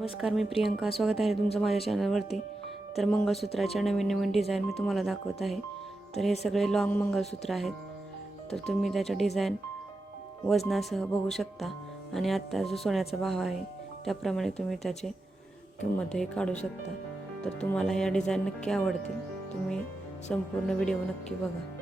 नमस्कार, मी प्रियंका. स्वागत आहे तुमचं माझ्या चॅनलवरती. तर मंगळसूत्राच्या नवीन डिझाईन मी तुम्हाला दाखवत आहे. तर हे सगळे लॉंग मंगळसूत्र आहेत. तर तुम्ही त्याच्या डिझाईन वजनासह बघू शकता आणि आत्ता जो सोन्याचा भाव आहे त्याप्रमाणे तुम्ही त्याचे किंमतही काढू शकता. तर तुम्हाला ह्या डिझाईन नक्की आवडतील. तुम्ही संपूर्ण व्हिडिओ नक्की बघा.